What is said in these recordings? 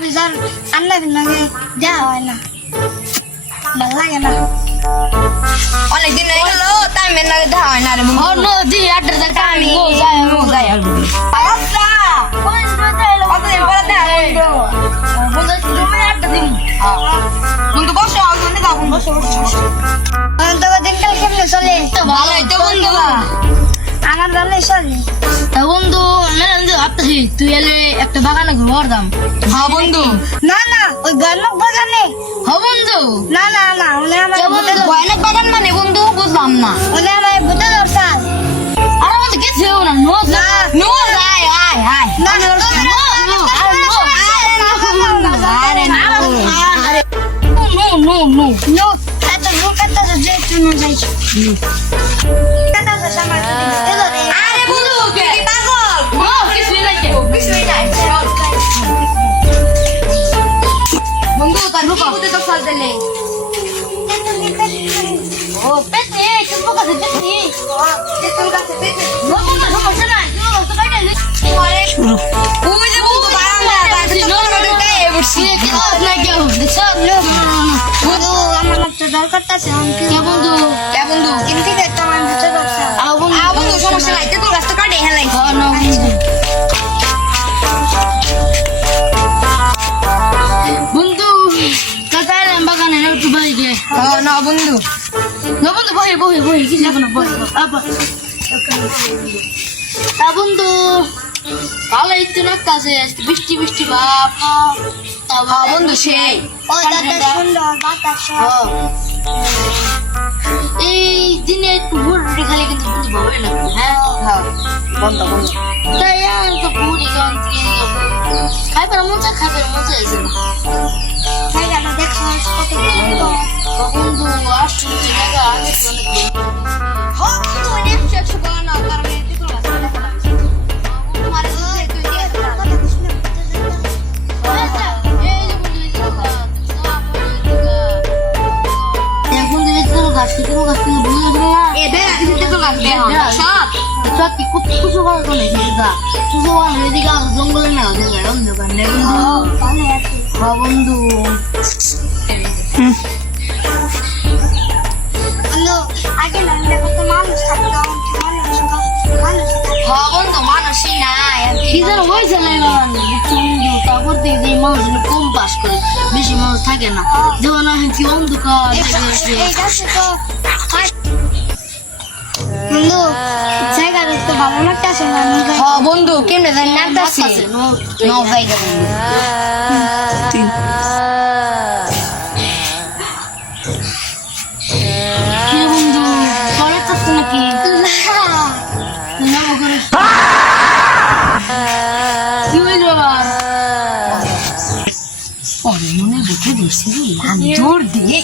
Bizarre আন্না বিনাগে যা হয় না ভাল লাগে না অনেকদিন হয়ে গেল তাই মেন লাগে দেখা হয় না রে বন্ধু নদী আড্ডা দেখা আমি যাই আচ্ছা কতদিন পরে দেখা বন্ধু তুমি আড্ডা দিন বন্ধু বসো ওখানে যাও বসো বসো তবে দিনকাল কেমনে চলে ভালোই তো বন্ধু আমার ভালোই চলে তা বন্ধু ম্যাডাম যে ভাবতেছি তুই এলে একটা বাগানে ঘুর দাম হ্যাঁ বন্ধু না না ওই গানক বাগানে হ বন্ধু না না না উনি আমার ভূতে ভয়ানক বাগান মানে বন্ধু বুঝলাম না উনি আমার ভূতে ধরছাল আর আমাদের কিছু না নো না নো আয় আয় আয় না নো নো এত মুখ এত যে তুমি যাইছো কাটা তো সামাল দিতে রে আরে বন্ধু তুই কি পাগল কিছুই নাই কিছুই নাই বন্ধু তার রূপতে তো ফল দিলে ও পেতে চুপ করে পেতে তোর কাছে পেতে বন্ধু সমস্যা নাই তুই তো বাইরে পরে ওই যে বন্ধু বারান্দা তাতে তো কোনো ঢুকে বসছি বন্ধু আমার একটা দরকার আছে কে বন্ধু কে বন্ধু কিন্তু একটা আমার ভূতে ধরছাল আও বন্ধু বন্ধু সমস্যা নাই তোর কাছে কাটে হেলাই না বন্ধু বন্ধু কাকার বাগানে না একটু বাইরে না বন্ধু না বন্ধু বহি কিছু এখন বহি আবার তা বন্ধু ভালো একটু না কাছে বৃষ্টি বৃষ্টি বাপ তা বন্ধু সেই ওই দাদা সুন্দর বাতাস এই দিনে একটু ঘুরে খালি কিন্তু বন্ধু ভালোই লাগবে হ্যাঁ বন্ধু বন্ধু তাই আর তো ঘুরি গান খাইবার মন চাই আছে না জায়গাটা দেখো কত সুন্দর বন্ধু আসুন জায়গা আগে তো অনেক বন্ধু নেক্সট একটু বানা কারণ এতে তোর কাছে দেখা লাগছে তোমার সাথে তুই দিয়ে এবে দিতে তো লাগবে সব সত্যি কুচু করার কোনো কুচু করার এদিকে জঙ্গলের মেলা জায়গায় অন্ধকার নেই বন্ধু বন্ধু আগে না কত মানুষ থাকতো বন্ধু মানুষই নাই কি যেন হয়েছে না বন্ধু তারপর থেকে যে মানুষগুলো কম পাস করে বেশি মানুষ থাকে না যেমন এখন কি অন্ধকার এই গাছে তো বন্ধু জায়গাটা তো ভালো লাগতেছে না বন্ধু কেমনে জানি নামতাছি ন জায়গা বন্ধু কি বন্ধু পরে থাকতো নাকি কি হইল আবার পরে মনে বুঝে দিয়েছি আমি দৌড় দিয়ে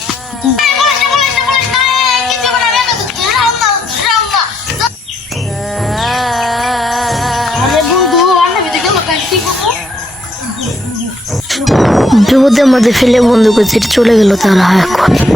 বিপদের মধ্যে ফেলে বন্ধুকে ছেড়ে চলে গেল তারা এখন।